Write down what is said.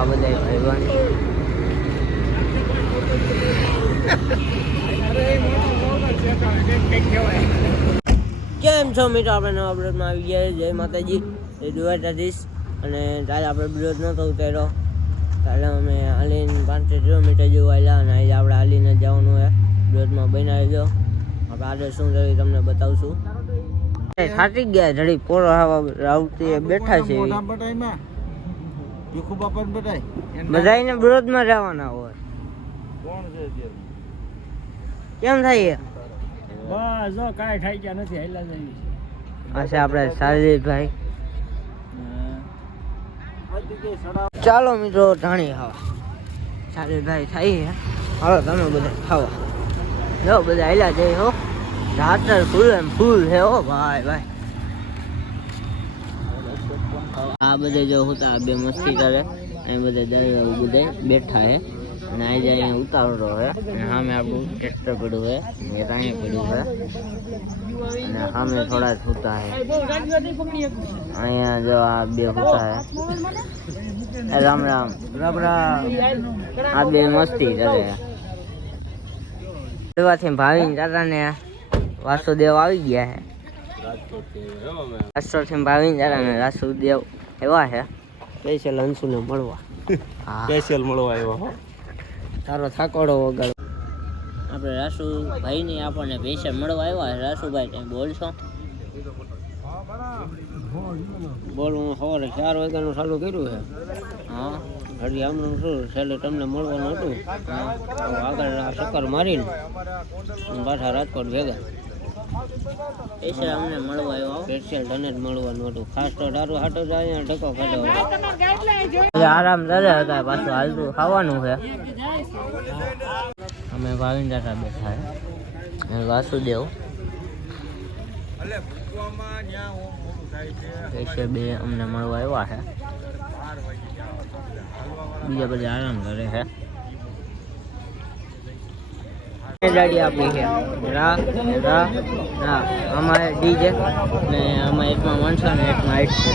આ બધા ભાઈબંધ કેમ છો મિત્રો? આપણે નવા બ્લોગમાં આવી ગયા. જય માતાજી, જય દ્વારકાધીશ. અને કાલે આપણે બ્લોગ નહોતો ઉતાર્યો. કાલે અમે હાલીને 5 કિલોમીટર જેવું આવેલા અને આજે આપણે હાલીને જવાનું હોય. બ્લોગમાં બનાવી દો. આપણે આગળ શું કરી તમને બતાવશું. થાકી ગયા જડી પોરો રાવતી બેઠા છે. બધાને બ્લોગમાં જવાના હોય. કેમ થાય? બસ જો કાંઈ થઈ ગયા નથી, હેલા જઈએ અચ્છા આપણે શારીરિકભાઈ. ચાલો મિત્રો ઢાણી ખાવા. શારીરિકભાઈ થાય હાલો તમે બધા ખાવા. જો બધા હેલા જઈ હો. રાતર ફૂલ એમ ફૂલ છે હો ભાઈ ભાઈ. આ બધે જો હોતા બે મસ્તી કરે અહીં બધે દર બધે બેઠા હે અને આજે અહીંયા ઉતારો હે અને સામે આપણું ટ્રેક્ટર પડ્યું હે એ અહીંયા પડ્યું હે અને સામે થોડા જ હોતા હે. અહીંયા જો આ બે હોતા હે. રામ રામ રામ રામ. આ બે મસ્તી કરે. એવાથી ભાવિન દાદાને વાસુદેવ આવી ગયા હે. રાજકોટથી ભાવિન દાદાને વાસુદેવ એવા છે સ્પેશિયલ અંશુને મળવા. હા સ્પેશિયલ મળવા આવ્યો. તારો થાકોડો વગાડો. આપણે રાસુભાઈને આપણને પૈસા મળવા આવ્યા. રાસુભાઈ તમે બોલશો? બોલ. હું સવારે 4 વાગ્યાનું ચાલુ કર્યું છે. હા હજી આમનું શું છેલ્લે તમને મળવાનું હતું. હા આગળ ચક્કર મારીને પાછા રાજકોટ ભેગા. પૈસા અમને મળવા આવ્યો. સ્પેશિયલ તને જ મળવાનું હતું. ખાસ તો તારું હાટો જ અહીંયા ઢકો ખાધો. આરામ દાદા હતા પાછું હાલતું ખાવાનું છે. અમે ભાવિંદાતા બેઠા છે વાસુદેવ પૈસે બે અમને મળવા આવ્યા છે. બીજા બધા આરામ કરે છે. ગાડી આપી છે આમાં ડીજે ને આમાં એકમાં 100 ને એકમાં 8 છે.